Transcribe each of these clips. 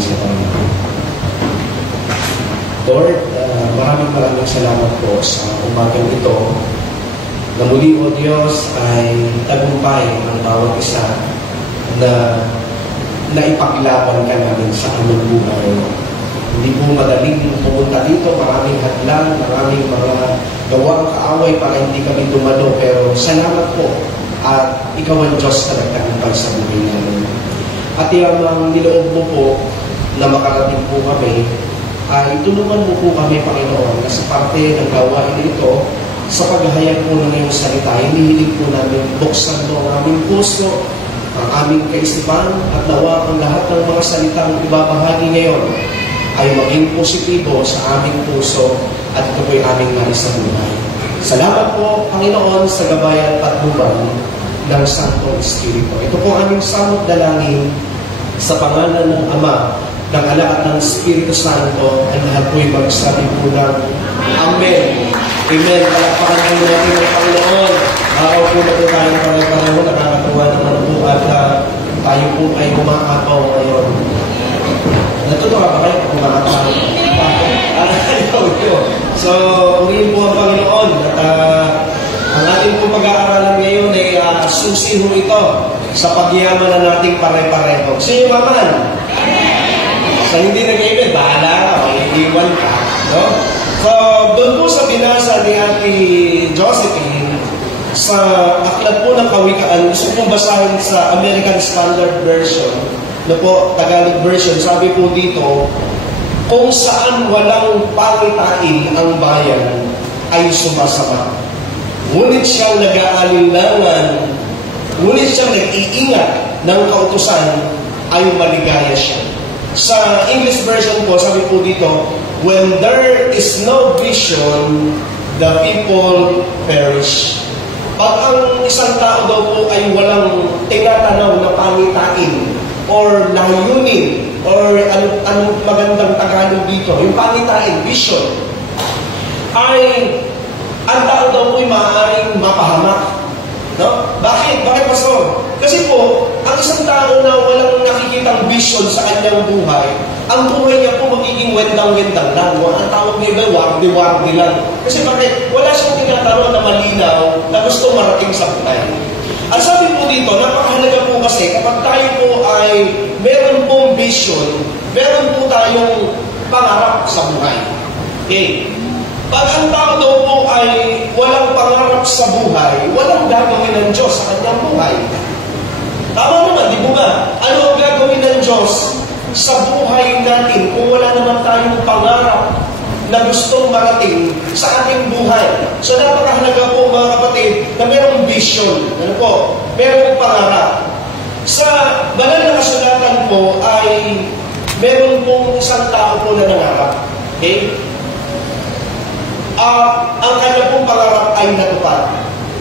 natin sa Panginoon. Lord, maraming salamat po sa umagang ito na muli, O Diyos, ay tagumpay ang bawat isa na naipaglaban ka namin sa aming buhay. Hindi po madaling pumunta dito, maraming hadlang, maraming mga gawang kaaway para hindi kami dumalo, pero salamat po at ikaw ang Diyos na nagtagumpay sa buhay namin. At yung niloob mo po na makarating po kami, ay tulungan mo po kami, Panginoon, na sa parte ng gawain ito, sa paghahayag po ng iyong salita, hinihiling po namin buksan mo ang aming puso, ang aming kaisipan, at nawa ang lahat ng mga salitang ibabahagi ngayon ay maging positibo sa aming puso at ito po'y aming nais sa buhay. Salamat po, Panginoon, sa gabayan at patnubang ng Santong Espiritu. Ito po aming samot dalangin sa pangalan ng Ama, ng Ala at ng Espiritu Santo, at lahat po'y magsabi po ng Amen. Amen. Palakpakan po natin ang Panginoon. Araw po na po tayo pare-pareho, nakakatuwa naman po at tayo po ay kumakapaw ngayon. Natuto ka ba kayo kung kumakapaw? So, uriin po ang Panginoon at ang ating po pag-aaralan ngayon ay susi ho ito sa pagyaman na nating pare-pareho. Sino yung maman? Sa hindi nag-ibig, bahala ka, mag-iwan ka. No? So, doon po sa binasa ni Ate Josephine, sa aklat po ng Kawikaan, gusto kong basahin sa American Standard Version, na po, Tagalog version, sabi po dito, kung saan walang pangitain ang bayan ay sumasama. Ngunit siyang nag-aalinlangan, ngunit siyang nag-iingat ng kautusan ay maligaya siya. Sa English version po, sabi po dito, when there is no vision, the people perish. Pag ang isang tao daw po ay walang tinatanaw na pangitain or layunin or anong magandang Tagalog dito, yung pangitain, vision, ay ang tao daw po ay maaaring mapahamak. No? Bakit? Bakit, Pastor? Kasi po, ang isang tao na walang nakikitang vision sa kanyang buhay, ang buhay niya po magiging wendang-wendang lang. Ang tawag niya ba, wardi-wardi lang. Kasi bakit? Wala siyang tinataro na malinaw na gusto marating sa buhay. Ang sabi po dito, napakahalaga po kasi kapag tayo po ay meron pong vision, meron po tayong pangarap sa buhay. Okay? Pag ang tao daw po ay walang pangarap sa buhay, walang gagawin ng Diyos sa kanyang buhay. Tama naman, di ba? Ano ang gagawin ng Diyos sa buhay natin kung wala naman tayong pangarap na gustong marating sa ating buhay? So napakahalaga po mga kapatid na mayroong vision. Ano po? Mayroong pangarap. Sa banal na kasulatan po ay meron pong isang tao po na nangarap. Okay? Ang kanya pong pangarap ay natupad.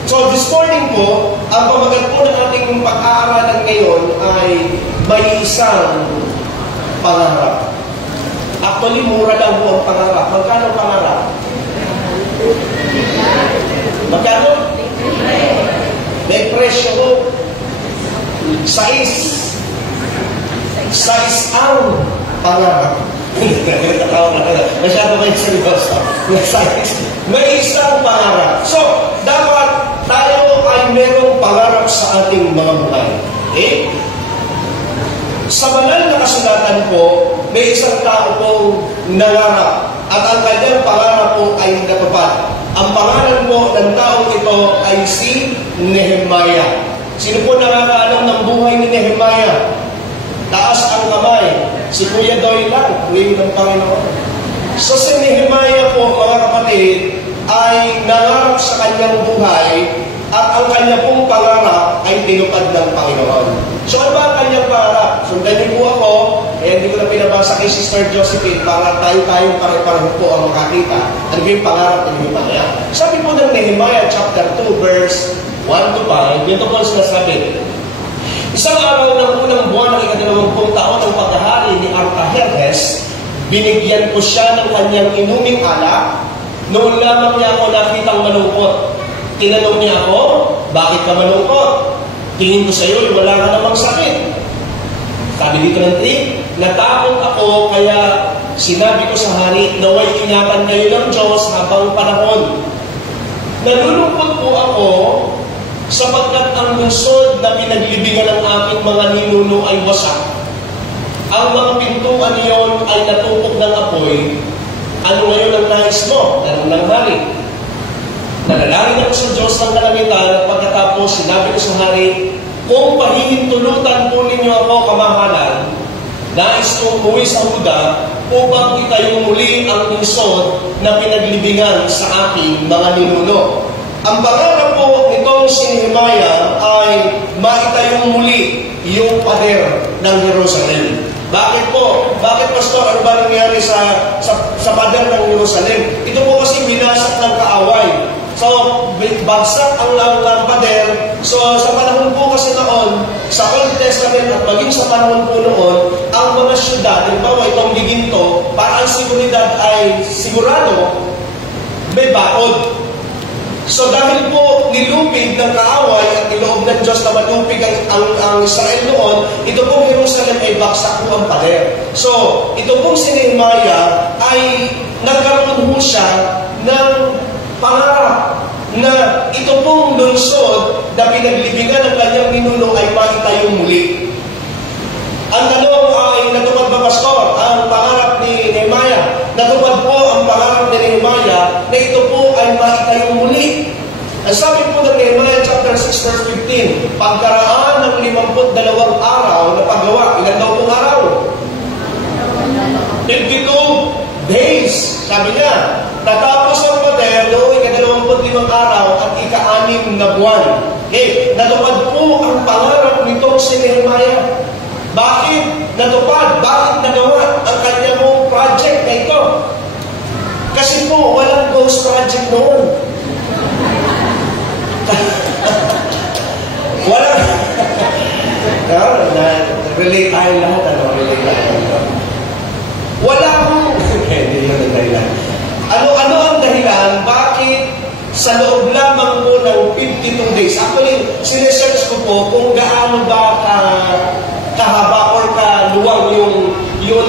So this morning po, ang pamagat po ng ating pag-aaralan ngayon ay may isang pangarap. Actually, mura lang po ang pangarap. Magkano ang pangarap? Magkano? May presyo po. Size ang pangarap. Masyado ba yung seryoso? May isang pangarap. So, dapat tayo ay merong pangarap sa ating mga buhay. Okay? Sa banal na kasulatan po, may isang tao pong nangarap at ang kanyang pangarap po ay natupad. Ang pangalan po ng taong ito ay si Nehemiah. Sino po nakakaalam ng buhay ni Nehemiah? Taas ang kamay. Si Kuya Doy lang, ngayon ng Panginoon. So si Nehemiah po, mga kapatid, ay nangarap sa kanyang buhay at ang kanya pong pangarap ay tinupad ng Panginoon. So ano ba ang kanyang pangarap? Sundan niyo po ako, hindi ko na pinabasa kay Sister Josephine para tayo-tayong pare-pareho po ang makakita. Ano ba yung pangarap ng Nehemiah? Sabi po ng Nehemiah chapter 2 verse 1 to 5, dito po sinasabi, isang araw ng unang buwan ng ika-20 taon ng paghahari ni Artajerjes, binigyan ko siya ng kanyang inuming alak. Noon lamang niya ako nakitang malungkot. Tinanong niya ako, bakit ka malungkot? Tingin ko sa iyo, wala ka namang sakit. Sabi dito ng 3, natakot ako kaya sinabi ko sa hari, naway ingatan kayo ng Diyos habang panahon. Nalulungkot po ako sapagkat ang lungsod na pinaglibingan ng aking mga ninuno ay wasak. Ang mga pintuan niyon ay natupok ng apoy. Ano ngayon ang nais mo? Tanong ng hari. Nanalangin ako sa Diyos ng kalangitan at pagkatapos sinabi ko sa hari, kung pahihintulutan po ninyo ako kamahalan, nais kong umuwi sa Huda upang itayo muli ang lungsod na pinaglibingan sa aking mga ninuno. Ang pangarap po nitong si Nehemiah ay maitayong muli yung pader ng Jerusalem. Bakit po? Bakit, Pastor? Ano ba nangyari sa pader ng Jerusalem? Ito po kasi binasak ng kaaway. So, bagsak ang pader. So, sa panahon po kasi noon, sa Old Testament at maging sa panahon po noon, ang mga syudad, halimbawa itong Giginto, para ang seguridad ay sigurado, may bakod. So dahil po nilupig ng kaaway at niloob ng Diyos na malupig ang Israel noon, ito pong Jerusalem ay baksak po ang pader. So ito pong si Nehemiah ay nagkaroon po siya ng pangarap na ito pong lungsod na pinaglibingan ng kanyang ninuno ay maitayo muli. Ang tanong ay, natupad ba, Pastor, ang pangarap ni Nehemiah? Natupad po ang pangarap ni Nehemiah na ito po ay maitayo muli. Ang sabi po ng Nehemiah chapter 6 verse 15, pagkaraan ng 52 araw na paggawa, ilan daw pong araw? 52 days. Sabi niya, natapos ang pader noong ika-25 araw at ika-6 na buwan. Okay, natupad po ang pangarap nitong si Nehemiah. Bakit natupad? Bakit nagawa ang kanya mong project na ito? Kasi po, walang ghost project noon. Walang... relate tayo lahat. Relate tayo. Wala pong... Hindi yun ang dahilan. Ano ang dahilan? Bakit sa loob lamang po ng 52 days? Actually, sinesearch ko po kung gaano ba kahaba or kaluwang yung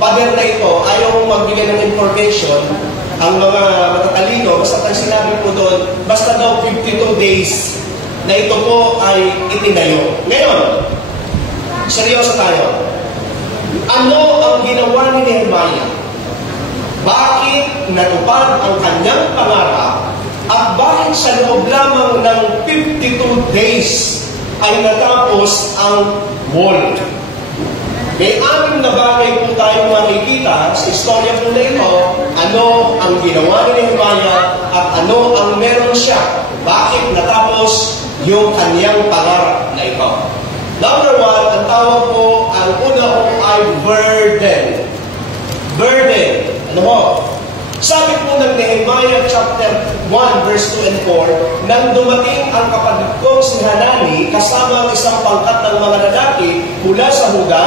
pader na ito. Ayaw mong magbigay ng information ang mga matatalino. Basta ang sinabi po doon, basta daw 52 days na ito po ay itinayo. Ngayon, seryoso tayo. Ano ang ginawa ni Nehemiah? Bakit natupad ang kanyang pangarap at bakit sa loob lamang ng 52 days ay natapos ang wall? May 6 na bagay po tayong makikita sa istorya po na ito. Ano ang ginawa ni Nehemiah at ano ang meron siya? Bakit natapos yung kanyang pangarap na ito? Number 1, ang tawag po, ang una po ay burden. Burden. Ano mo? Sabi po ng Nehemiah chapter 1 verse 2 and 4, nang dumating ang kapatid kong si Hanani kasama ang isang pangkat ng mga lalaki mula sa Huda,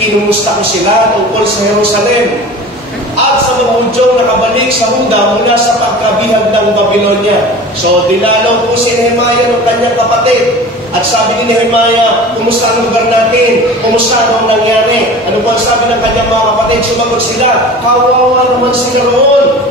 kinumusta ko sila tungkol sa Jerusalem at sa mga Hudyong nakabalik sa Huda mula sa pagkabihag ng Babylonia. So dinalaw po si Nehemiah ng kanyang kapatid. At sabi ni Nehemiah, kumusta ang lugar natin? Kumusta ang nangyari? Ano po ang sabi ng kanyang mga kapatid? Sumagot sila, kawawa naman sila roon.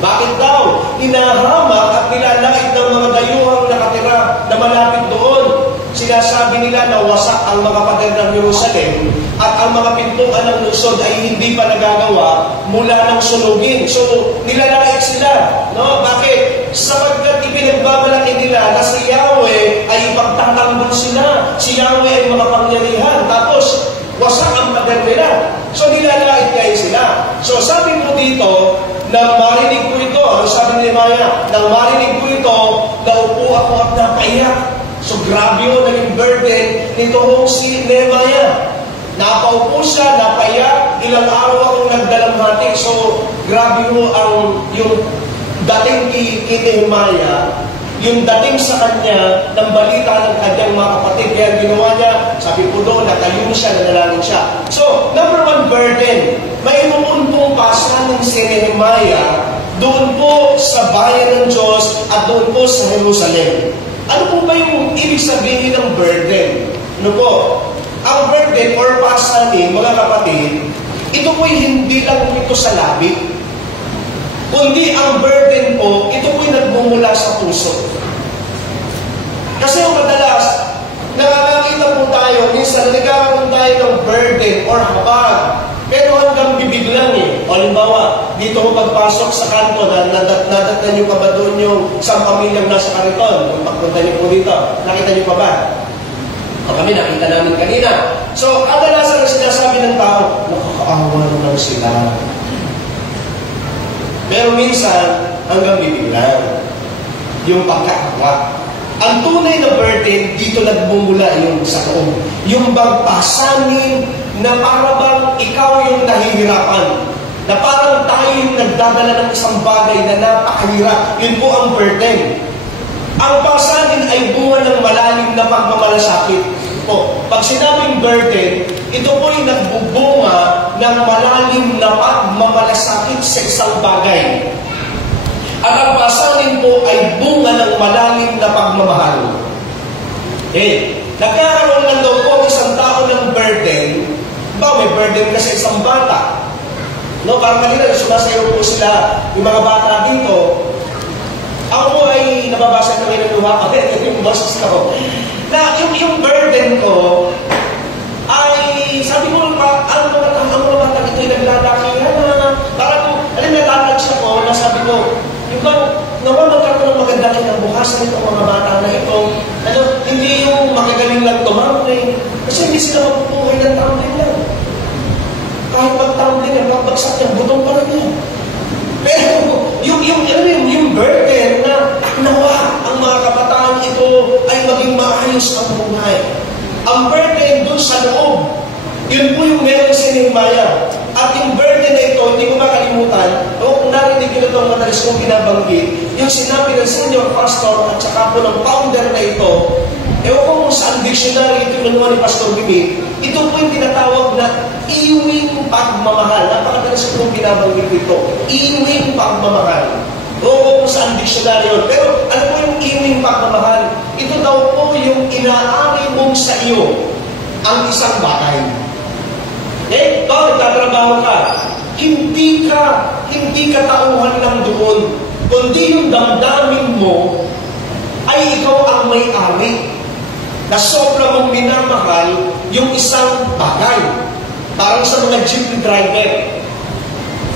Bakit daw? Inahamak at nilalait ng mga dayuhang nakatira na malapit doon. Sinasabi nila na wasak ang mga pader ng Jerusalem at ang mga pintuan ng lungsod ay hindi pa nagagawa mula ng sunugin. So, nilalait sila. No? Bakit? Sapagkat ipinagbabalaki nila na si Yahweh ay ipagtatanggol sila. Si Yahweh ay makapangyarihan. Tapos, wasak ang pader nila. So, nilalait kayo sila. So, sabi mo dito, nang marinig ko ito, ang sabi ni Nehemiah, nang marinig ko ito, naupo ako at napaiyak. So, grabe yun, naging burden nito si Nehemiah. Napaupo siya, napaiyak, ilang araw akong nagdalamhati. So, grabe mo yung dating kay Nehemiah, yung dating sa kanya ng balita ng kanyang mga kapatid. Kaya ginawa niya, sabi po doon, natayo siya, nanalangin siya. So, number 1, burden. Mayroon pong pasanin si Nehemiah doon po sa bayan ng Diyos at doon po sa Jerusalem. Ano po ba yung ibig sabihin ng burden? Ano po? ang burden or pasanin, mga kapatid, ito po'y hindi lang ito sa labi. Kundi ang burden po, ito po'y nagmumula sa puso. Kasi ang madalas, nakakakita po tayo, minsan nagkakaroon tayo ng burden or habag. Pero hanggang bibig lang eh. O halimbawa, dito mo pagpasok sa kanto, nadatnan niyo pa ba doon yung isang pamilyang nasa kariton? Kung pagpunta niyo po dito, nakita niyo pa ba? O kami, nakita namin kanina. So, kadalasan ang sinasabi ng tao, nakakaawa naman sila. Pero minsan, hanggang bibig lang. Yung pagkakawa. Ang tunay na burden, dito nagmumula yung sa loob. Yung bagpasanin na parang ikaw yung nahihirapan. Na parang tayo yung nagdadala ng isang bagay na napakahirap. Yun po ang burden. Ang pasanin ay bunga ng malalim na pagmamalasakit. Po, pag sinabing burden, ito po yung nagbubunga ng malalim na pagmamalasakit sa isang bagay. At ang pasanin po ay bunga ng malalim na pagmamahal. Nagkakaroon lang daw po isang tao ng burden. May burden kasi isang bata. No, parang kanina, sumasayaw po sila, yung mga bata dito. Ako ay nababasa ng ilang luha kasi yung boses ko. Na yung burden ko ay sabi ko pa, ang mga bata ito ay naglalaki. Parang, natatouch ako na sabi ko, naman magkaroon ng maganda kinabukasan itong mga bata na ito. Hindi yung makagaling lang tumambling. Kasi hindi sila mapupuhay ng tumbling lang. Kahit mag-tumbling, nagbagsak yung butong pa rin yan. Pero yung burden na nawa ang mga kabataan ito ay maging maayos ang buhay. Ang burden dun sa loob, yun po yung meron si Nehemiah. At yung burden na ito, hindi ko makalimutan, kung narinig nyo itong madalas kong binabanggit, yung sinabi ng senior pastor at saka po ng founder na ito, ewan ko kung saan dictionary ito yung ni Pastor Bimit, ito po yung tinatawag na iwing pagmamahal. Napakadalas kong binabanggit ito. Iwing pagmamahal. Ewan ko kung saan dictionary yun. Pero ano po yung iwing pagmamahal? Ito daw po yung inaari mong sa iyo ang isang bagay. Nagtatrabaho ka, hindi ka tauhan lang doon, kundi yung damdamin mo ay ikaw ang may-ari na sobra mong minamahal yung isang bagay. Parang sa mga jeepney driver.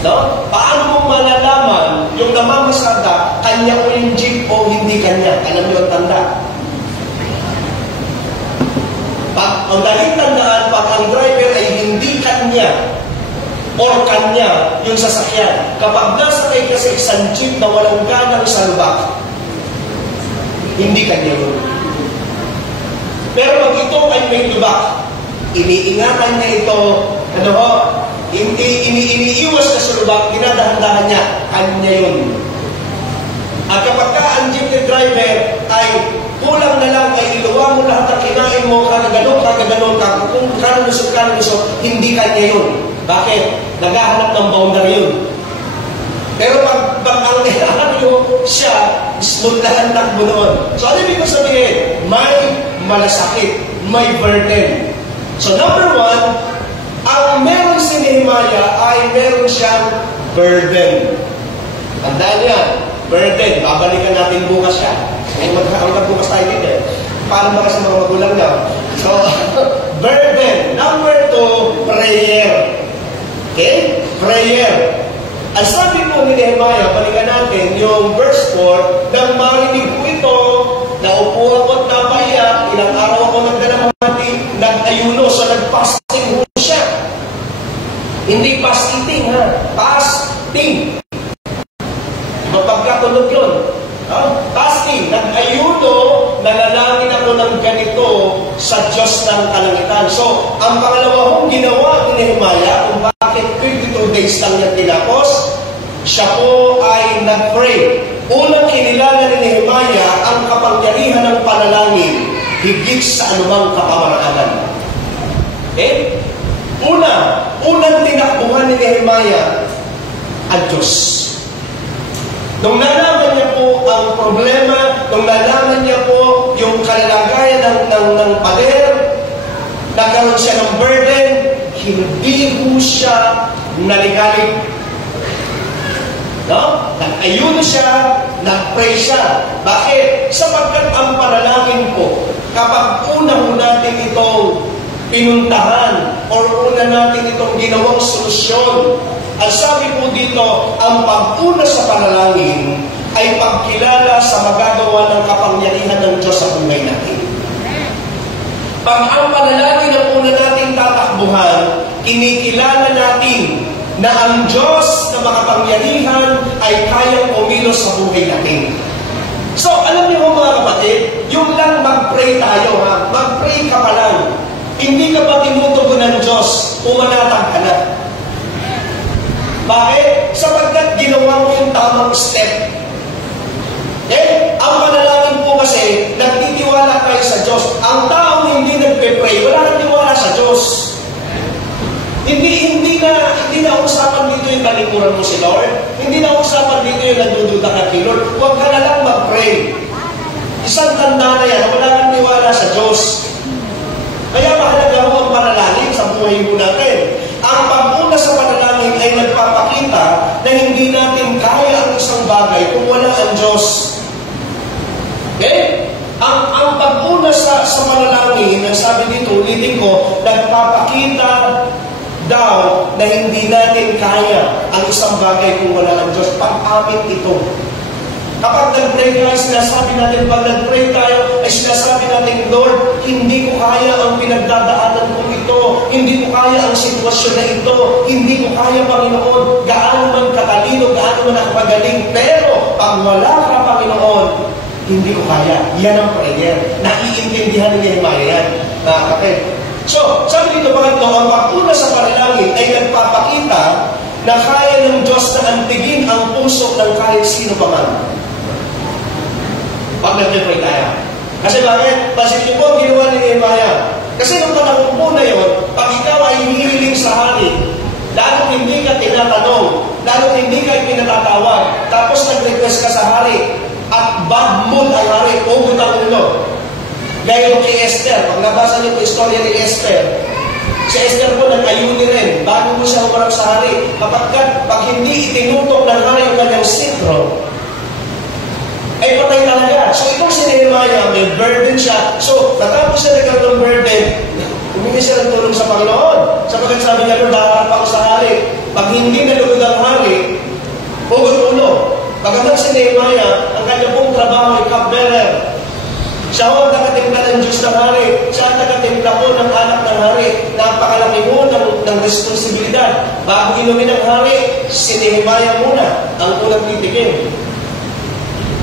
No? Paano mong malalaman yung namamasada, kanya o yung jeep o hindi kanya? Alam niyo ang tanda. Ang daling tandaan, pag ang driver ay hindi kanya or kanya yung sasakyan, kapag nasakay ka sa isang jeep na walang ganang salbak, hindi kanya yun. Pero pag ito ay may lubak, iniingatan niya ito, iniiwas na sa lubak, dinadahan-dahan niya, kanya yun. At kapag ka ang jeepney driver ay kulang na lang, ay iluwa mo lahat ang kinain mo, kagaganon, kung kanulusot, hindi kanya yun. Bakit? Naghahanap ng boundary yun. Pero pag ang nilahan nyo, siya, smooth lahat takbo noon. So ano ibig ko sabihin? May malasakit, may burden. So number one, ang meron si Nehemiah ay meron siyang burden. Tandaan yan, burden. Babalikan natin bukas siya. Magbukas tayo dito. Paano ba kasi mga magulang niya? So, burden. Number two, prayer. Okay? Prayer. Ang sabi po ni Nehemiah, balikan natin yung verse 4, nang marinig ko ito, naupo ako at napaiyak, ilang araw ako nagdalamati, nag-ayuno, so nag-fasting ho siya. Hindi fast eating, ha? Fasting. Mapagkatulog yun. Fasting, nag-ayuno, nanalangin ako ng ganito sa Diyos ng kalangitan. So, ang pangalawa kong ginawa ni Nehemiah, kung bakit 52 days lang niya tinapos, siya po ay nag-pray. Unang kinilala ni Nehemiah ang kapangyarihan ng panalangin higit sa anumang kapamarangan. Unang tinakbuhan ni Nehemiah ang Diyos. Nung nalaman niya po ang problema, nung nalaman niya po yung kalagayan ng pader, nagkaroon siya ng burden, hindi po siya naligalig. No? Nag-ayuno siya, nag-pray siya. Bakit? Sapagkat ang panalangin po, kapag una mo natin itong pinuntahan or una natin itong ginawang solusyon, ang sabi po dito, ang pag-una sa panalangin ay pagkilala sa magagawa ng kapangyarihan ng Diyos sa buhay natin. Pag ang panalangin ang una nating tatakbuhan, kinikilala natin na ang Diyos na makapangyarihan ay kayang kumilos sa buhay natin. So, alam niyo mga kapatid, yung lang mag-pray tayo, ha? Mag-pray ka pa lang. Hindi ka pa tinutugon ng Diyos, umanatag ka na. Bakit? Sapagkat ginawa mo yung tamang step. Ang panalangin po kasi, nagtitiwala tayo sa Diyos. Ang taong hindi nagpe-pray, wala nang tiwala sa Diyos. Hindi na usapan dito yung talikuran mo si Lord. Hindi na usapan dito yung nagdududa ka kay Lord. Huwag ka na lang mag-pray. Isang tanda na yan, wala kang tiwala sa Diyos. Kaya mahalaga mo ang panalangin sa buhay mo natin. Ang pag-una sa panalangin ay nagpapakita na hindi natin kaya ang isang bagay kung wala ang Diyos. Okay? Ang pag-una sa panalangin, ang sabi dito, ulitin ko, nagpapakita daw na hindi natin kaya ang isang bagay kung wala ang Diyos. Pag-amin ito. Kapag nag-pray tayo, sinasabi natin, pag nag-pray tayo, ay sinasabi natin, Lord, hindi ko kaya ang pinagdadaanan ko ito. Hindi ko kaya ang sitwasyon na ito. Hindi ko kaya, Panginoon, gaano man katalino, gaano man nakapagaling. Pero, pag wala ka, Panginoon, hindi ko kaya. Yan ang prayer. Naiintindihan ni Nehemiah yan. Kapit. So, sabi dito, bakit ang pag-una sa panalangin ay nagpapakita na kaya ng Diyos na antigin ang puso ng kahit sino pa man. Pag nag-pray tayo. Kasi bakit? Pansin niyo po ang ginawa ni Nehemiah. Kasi nung panahon po na yun, pag ikaw ay hinihiling sa hari, lalo't hindi ka tinatanong, lalo't hindi ka pinatatawag, tapos nag-request ka sa hari, at bad mood ang hari, ugot ang ulo. Gaya kay Esther, pag nabasa niyo po istorya ni Esther, si Esther po nag-ayuni rin, bago mo siya humarap sa hari, kapagkat pag hindi itinutok ng hari yung kanyang sikro, ay patay talaga. So itong si Nehemiah, may burden siya. So, natapos siya nagkaroon ng burden, humingi siya ng tulong sa Panginoon. Sapagkat sabi niya, Lord, daharap ako sa hari. Pag hindi nalugod ang hari, hugot ulo. Pagkamat si Nehemiah, ang kanya pong trabaho ay cupbearer. Siya ho ang nakatimpla ng Diyos ng hari. Siya ang nakatimpla po ng anak ng hari. Napakalaki mo ng responsibilidad. Bago inumin ng hari, si Nehemiah muna ang unang titikin.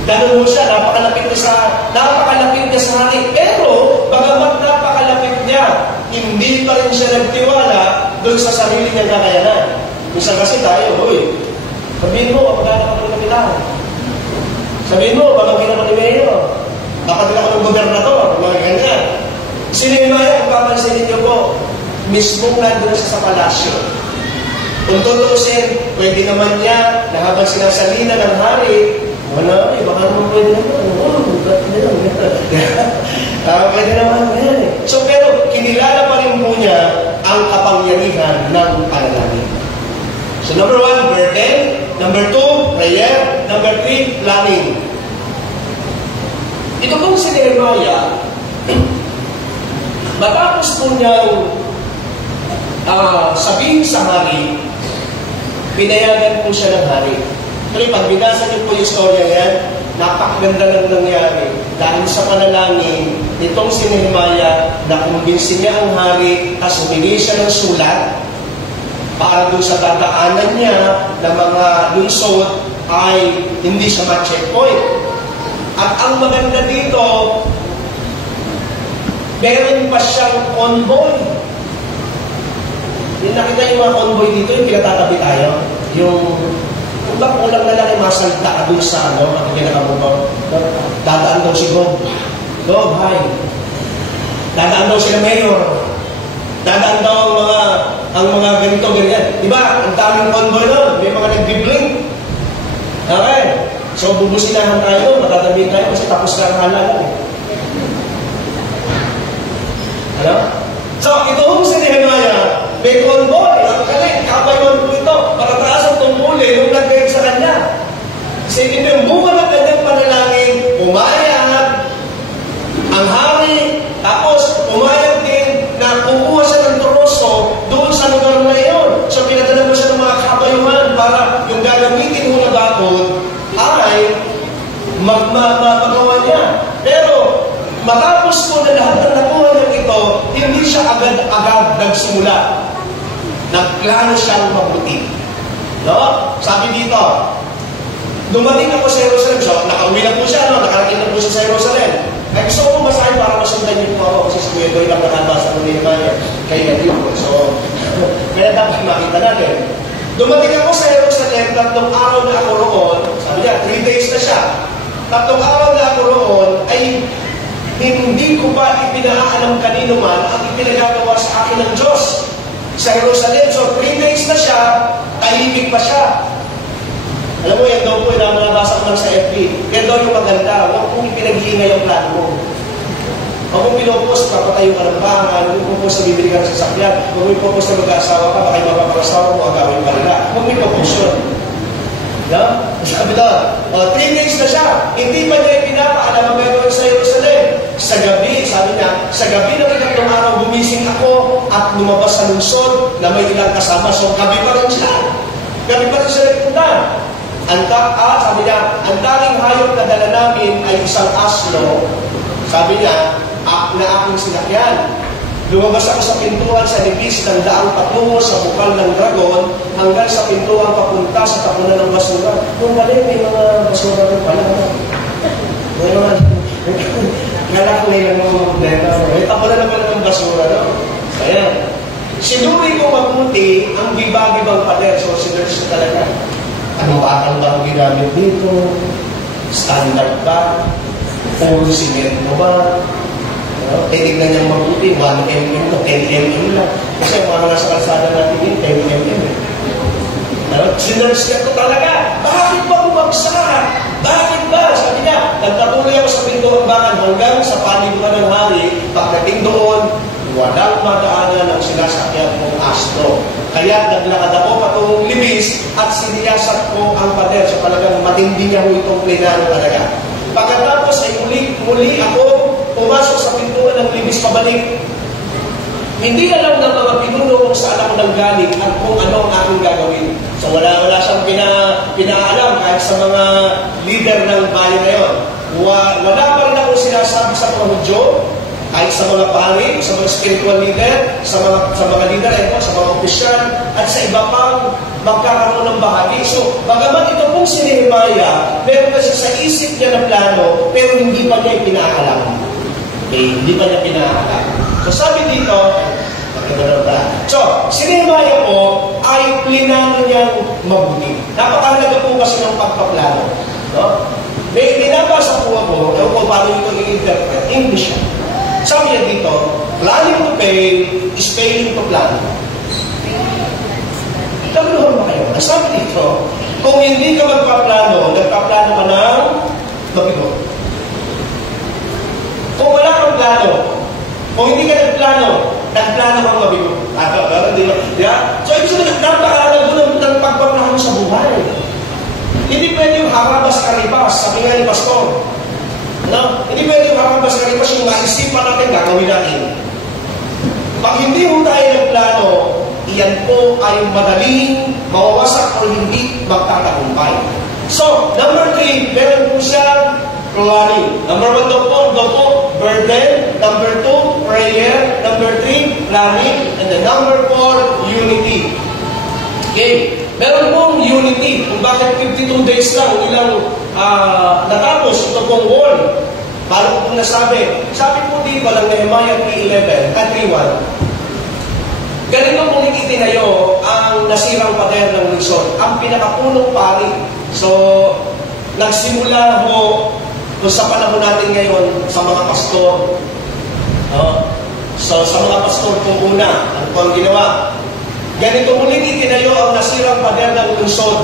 Ganun mo siya, napakalapit niya sa hari. Pero, bagamat napakalapit niya, hindi pa rin siya nagtiwala doon sa sarili niyang kakayanan. Minsan kasi tayo, sabihin mo, magkana ka ng kapitan. Sabihin mo, pamangkin ako ni Mayor. Kapatid ako ng gobernador, mga ganyan. Si Nehemiah, kung papansin ninyo po, mismong nandun siya sa palasyo. Kung tutuusin, pwede naman niya, na habang sinasalina ng hari, wala, baka naman pwede naman. Pwede naman yan eh. So, pero, kinilala pa rin po niya ang kapangyarihan ng panalangin. So, number 1, burden. Number 2, prayer. Number 3, planning. Ito pong si Nehemiah, matapos po niyang sabihin sa hari, pinayagan po siya ng hari. Pero pag binasa niyo po yung istorya yan, napakaganda lang nangyari. Dahil sa panalangin, itong si Nehemiah, nakumbinsin niya ang hari, tapos humingi siya ng sulat, para doon sa dadaanan niya ng mga lungsod ay hindi siya ma-checkpoint. At ang maganda dito, meron pa siyang convoy. Yung nakita yung mga convoy dito, yung pinatatabi tayo, yung kulang na lang yung masalita ka dun sa ang pinakamuto. Dadaan daw si Gob. Gob, hi. Dadaan daw sila Mayor. Dadaan daw ang mga ganito, ganyan. Diba? Ang daming convoy doon. May mga nagbiblink. Okay. So, bubusinahan tayo, matatabihin tayo kasi tapos na ang halal. Ano? So, itong si Nehemiah, may convoy, ang galing, kabayon po ito, para taas ang tungkulin, nung nag-guide sa kanya. Kasi ito yung bunga ng kanyang panalangin, umayag ang hari, tapos umayag din na kukuha siya ng troso doon sa lugar na iyon. So, pinadala mo siya ng mga kabayuhan para yung gagamitin mo na bakod ay magawa niya. Pero, matapos ko na lahat ng nakuha ng ito, hindi siya agad-agad nagsimula. Nagplano siyang mabuti. No? Sabi dito, dumating ako sa Jerusalem. So, nakauwi na po siya, no? Nakarating na po siya sa Jerusalem. Ay, gusto ko masahin para masundan niyo po ako kasi si Kuya Doy lang nakabasa ng Nehemiah kay Yadimo. So, kaya dapat makita natin. Dumating ako sa Jerusalem, 3 araw na ako roon. Sabi niya, 3 days na siya. 3 araw na ako roon ay hindi ko pa ipinaalam kanino man ang ipinagagawa sa akin ng Diyos sa Jerusalem. So, 3 days na siya, tahimik pa siya. Alam mo, yan daw po, yung nabasa ko lang sa FB. Yan daw yung maganda. Huwag kong ipinag-iingay ang plano mo. Huwag mong pinopos, papatayo ka ng bahan. Huwag mong pinopos na bibili ka ng sasakyan. Huwag mong pinopos na mag-asawa ka, baka yung mapapangasawa mo, agawin pa nila. Huwag mong pinopos yun. No? Sabi doon, 3 days na siya. Hindi pa niya ipinapaalam ang gagawin sa Jerusalem. Sa gabi, sabi niya, sa gabi ng 3 araw, gumising ako at lumabas sa lungsod na may ilang kasama. So, gabi pa rin siya. Gabi pa rin siya nagpunta. Sabi niya, ang tanging hayop na dala namin ay isang asno. Sabi niya, na aking sinakyan. Lumabas ako sa pintuan sa nipis ng daang patungo sa bukal ng dragon hanggang sa pintuan papunta sa tapunan ng basura. Kung mali, may mga basura rin pala. May mga, kala ko may mga problema. May tapunan naman ng basura, no? Kaya, sinuri ko mabuti ang bibag-ibang pader. So, sinerge ko talaga. Anong bakal ba ang ginamit dito? Standard ba? Full cement ba? Titignan niyang mabuti, 1 mm to 10 mm lang. Kasi ang mga nasa kalsada natin yun, 10 mm. Sinerge ko talaga. Bakit ba bumagsak? Bakit ba? Sabi niya, nagtatuloy ako sa pintuan hanggang sa paliguan ng hari. Pagdating doon, walang madaanan ang sinasakyan kong asno. Kaya naglakad ako patungong libis at siniyasat ko ang pader. So talagang matindi niya mo itong plinano talaga. Pagkatapos ay muli ako pumasok sa pintuan ng libis pabalik. Hindi alam ng mga pinuno kung saan ako nanggaling at kung ano ang aking gagawin. So wala siyang pinaalam kahit sa mga leader ng bayan na yun. Wala pa rin akong sinasabi sa mga Hudyo, kahit sa mga pari, sa mga spiritual leader, sa mga leader, sa mga opisyal, at sa iba pang magkakaroon ng bahagi. So, bagamat ito pong si Nehemiah, meron kasi sa isip niya na plano, pero hindi pa niya pinaalam. Okay, hindi pa niya pinaalam. So, sabi dito, so, si Nehemiah po ay plinano niyang mabuti. Napakahalaga po kasi ng pagpaplano. No? May binabasa po ako, ewan ko paano ito i-interpret, English. Sabi niya dito, planning to pay is paying to plan. Tagluhan ba kayo? Sabi dito, kung hindi ka nagpaplano ka ng mabigo. Kung wala kang plano, kung hindi ka nagplano kang mabigo. Di ba? So, ibig sabihin, napakahalaga ng pagpaplano sa buhay. Hindi pwede yung harabas karibas, sabi nga ni Pastor. No? Hindi pwede yung harabas karibas yung maisipan natin, gagawin natin. Pag hindi mo tayo nagplano, iyan po ay madaling mawawasak o hindi magtatagumpay. So, number 3, meron po siya planning. Number 1 daw po, burden. Number 2, prayer. Number 3, planning. And then number 4, unity. Okay. Meron pong unity. Kung bakit 52 days lang, ilang natapos ito pong wall. Paano po nasabi? Sabi po dito lang Nehemiah 3:11 at 3:1. Ganito pong itinayo ang nasirang pader ng lungsod. Ang pinakapunong pari. So, nagsimula ho kung sa panahon natin ngayon sa mga pastor. So, sa mga pastor po una, ano po ang ginawa? Ganito muling itinayo ang nasirang pader ng lungsod.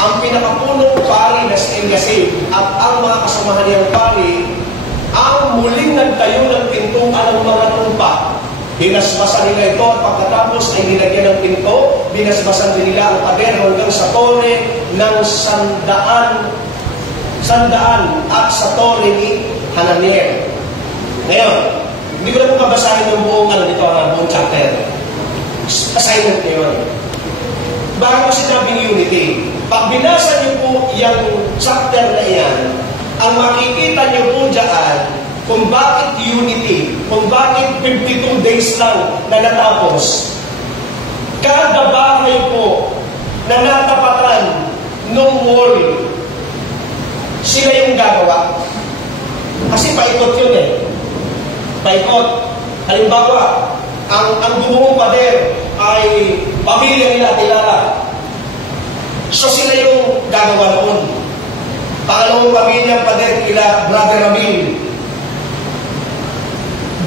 Ang pinakapunong pari na si Engasib at ang mga kasamahan niyang pari ang muling nagtayo ng pintuan ng mga tumpa Binasbasan nila ito at pagkatapos ay nilagyan ng pinto, binasbasan din nila ang pader hanggang sa tore ng sandaan at sa tore ni Hananiel. Ngayon, hindi ko na po mabasahin yung buong buong chapter. Assignment na yun. Bakit ko sinabing unity? Pag binasa niyo po yung chapter na yan, ang makikita niyo po dyan kung bakit unity, kung bakit 52 days lang na natapos. Kada bahay po na natapatan ng wall, sila yung gagawa. Kasi paikot yun eh. Paikot. Halimbawa, ang bumuong pader ay pamilya nila kilala. So sila yung gagawa noon. Pangalawang pamilya pader kila Brother Ramil.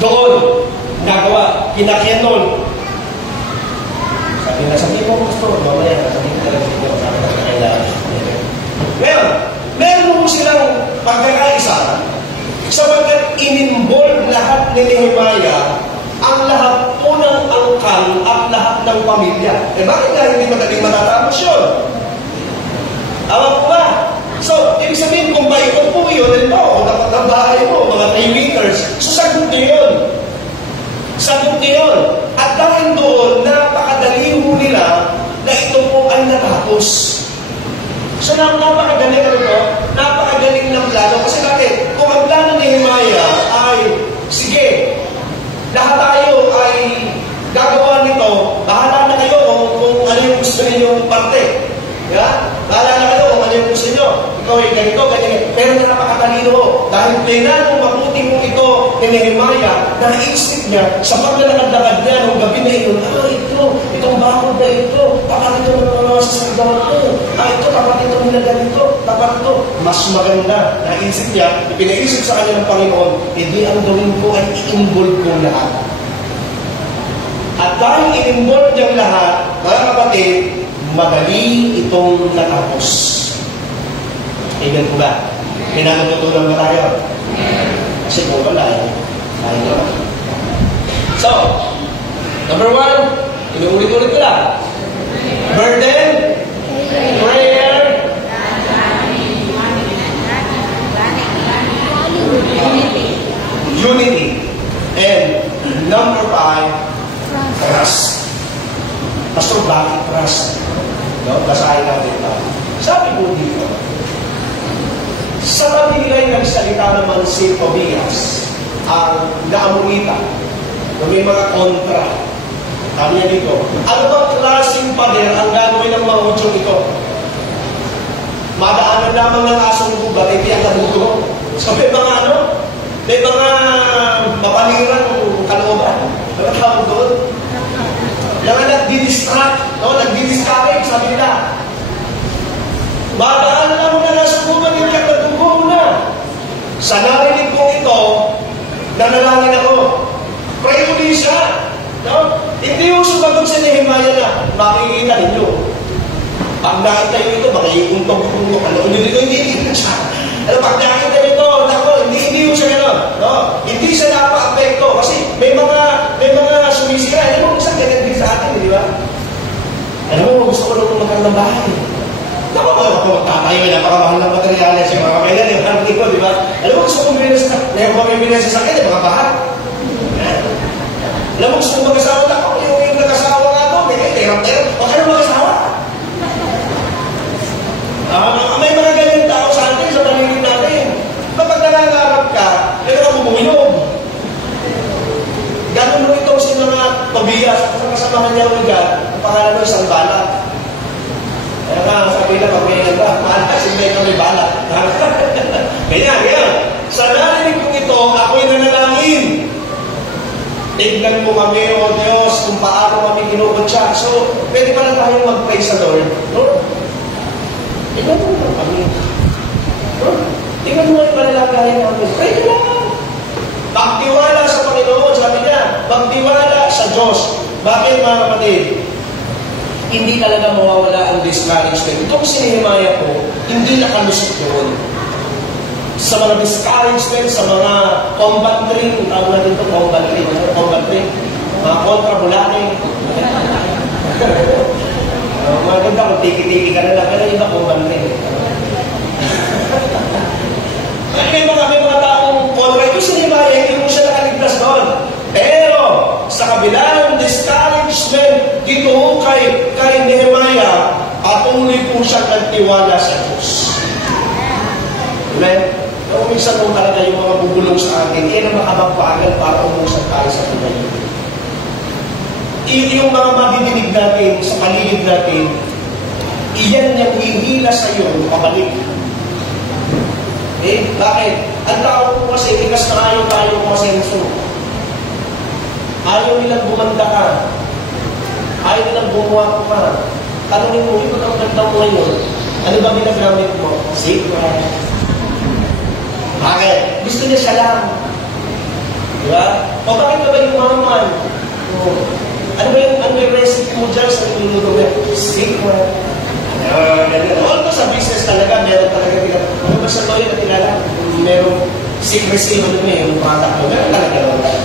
Doon, gagawa. Kinakyan noon. Sabi mo, Pastor, mamaya, sabi ko talaga sa kailangan. Meron mo silang pagkakaisa sapagkat in-involve lahat ni Nehemiah ang lahat po ng angkan at lahat ng pamilya. Bakit nga hindi madaling matatapos yun? Alam ko ba? So, ibig sabihin, kung baikot po yun, kung dapat ang bahay mo, mga 3 meters, so sagot nyo yun. Sagot nyo yun. At dahil doon, napakadali mo nila na ito po ay natapos. So, napakagaling na ito, napakagaling ng plano. Kasi bakit? Kung ang plano ni Nehemiah ay, sige, lahat tayo ay gagawa nito, bahala na kayo kung ano yung gusto ninyong parte. Yeah? Bahala na kayo kung ano yung gusto nyo. Ikaw ay ganito, ganyan. Pero napakatalino mo. Dahil plinanong mabuti mo ito ni Nehemiah, naisip niya sa paglalakad-lakad niya nung gabi na ito, itong bakod na ito, tapat ito ng mga sasagdawan ko. Ito, tapat ito nila ganito, tapat ito. Mas maganda. Naisip niya, pinaisip sa kanya ng Panginoon, hindi ang gawin ko ay i-involve ko lahat. At dahil i-involve niyang lahat, mga kapatid, madali itong natapos. Amen po ba? Pinatutunan ba tayo? Kasi kung wala, tayo. So, number 1, inuulit-ulit ko lang. Burden, prayer, unity. And number 5, trust. Pastor, bakit trust? No? Basahin natin ito. Sabi po dito, sa kabigay ng salita naman si Tobias, ang naamunita, na may mga kontra. Sabi niya dito, ano bang klaseng pader ang gagawin ng mga hudyong ito? Madaanan lamang ng asong gubat, hindi ang nabuto. So may mga may mga mapalirang kalooban. Ano tawag doon? Yung nagdi-distract, nagdi-discourage, sabi nila. Madaan lang na nasa buwan, hindi ang natubo na. Sa narinig ko ito, nanalangin ako. Pray ulit siya. No? Hindi yung sumagot si Nehemiah na, makikita ninyo. Pag nakita nyo ito, makikikuntong-kuntong. Ano dito, hindi siya. Pag nakita nyo ito, hindi yung siya gano'n. No? Hindi siya napa-apekto. Kasi may mga sumisira. Alam mo, isang ganyan din sa atin, di ba? Alam mo, gusto ko nung magkaroon ng bahay. Naku, magtatayo na napakamahal ng materyales. Yung mga kailan, yung harap ko, di ba? Alam mo, gusto kong bilhin sa sakit, yung mga bahay. Alam mo, gusto kong mag-asawa na ako. Yung nag-asawa nga ito, may terap-terap. Huwag ka na mag-asawa. May mga ganyan tao sa atin, sa paligid natin. Kapag nangangarap ka, ito ka bumuyog. Ganun mo ito sa mga Tobias, kasama niya ng God, ang pangalan mo isang balat. Kaya nga, sabi na, pag may nagba, malas, hindi kami balat. Ganyan. Sa narinig kong ito, ako'y nanalangin. Tignan mo kami, O Diyos, kung paano kami kinukutsa. So, pwede pa lang tayong mag-pray sa Lord. Lord, tignan mo lang kami. Lord, tignan mo yung panalagayan namin. Pray ka lang. Magtiwala sa Panginoon, sabi niya. Magtiwala sa Diyos. Bakit, mga kapatid? Hindi talaga mawawala ang discouragement. Itong si Nehemiah po, hindi nakalusot doon. Sa mga discouragement, sa mga combat ring, tawag natin ito, combat ring. Mga kontra-bulani. Maganda kung tiki-tiki ka na lang, pero iba kung bante. May mga taong kontra. Ito si Nehemiah, hindi mo siya nakaligtas doon. Pero, sa kabilang discouragement dito kay Nehemiah, patuloy po siyang nagtiwala sa Diyos. Amen? Kung minsan mo talaga yung mga bubulong sa atin, na makabagpagan para umusap tayo sa tunay. Yung mga madidinig natin sa paligid natin, iyan yung hihila sa iyo, pabalik. Bakit? Ang tao po kasi, ikas na ayaw tayo kumasenso. Ayaw nilang bumanda ka. Ayaw nilang bumuha ka. Tanungin mo, ito ang ganda mo ngayon. Ano ba ginagamit mo? Secret. Bakit? Gusto niya siya lang. Diba? O bakit ka ba yumaman? Ano ba yung recipe mo dyan sa niluluto mo? Secret. Although sa business talaga, meron talaga ano ba sa lawyer na tinala? Merong secrecy mo yung product mo. Meron talaga naman.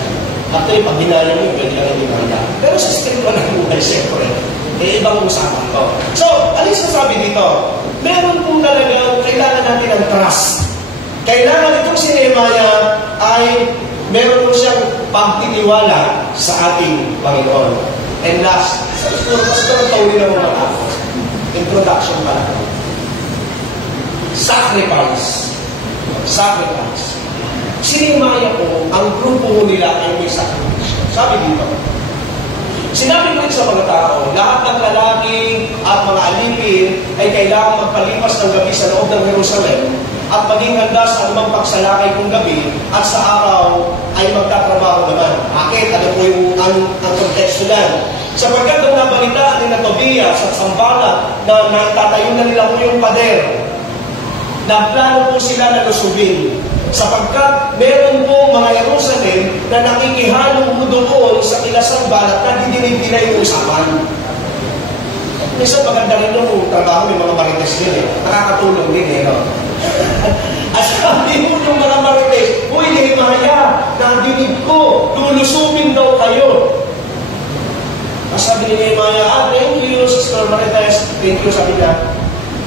Actually, pag ginaya mo, pwede lang yung ginaya. Pero sa spiritual na buhay, siyempre, ibang usapan ko. So, alis na sabi dito, meron po talaga, kailangan natin ng trust. Kailangan itong si Nehemiah ay meron po siyang pagtitiwala sa ating Panginoon. And last, sa siguro, pastor, tawin na mga tao. Introduction pa lang. Sacrifice. Sacrifice. Si Nehemiah po, ang grupo nila ay may sacrifice. Sabi dito, sinabi ko rin sa mga tao, lahat ng lalaki at mga alipin ay kailangan magpalipas ng gabi sa loob ng Jerusalem at maging handa sa anumang pagsalakay kong gabi at sa araw ay magtatrabaho naman. Bakit? Ano po yung ang konteksto lang? Sapagkat nung nabalita ni Tobias at Sanballat na naitatayo na nila po yung pader, nagplano po sila na lusubin. Sapagkat meron po mga Jerusalem na nakikihalong mo doon sa kilasang balat na didinig nila yung usapan. Minsan maganda rin yung trabaho ng mga marites din nakakatulong din no? At sabi mo yung mga marites, uy, Nehemiah, nadinig ko, lulusubin daw kayo. Sabi ni Nehemiah, thank you, Sister Marites, thank you, sabi niya.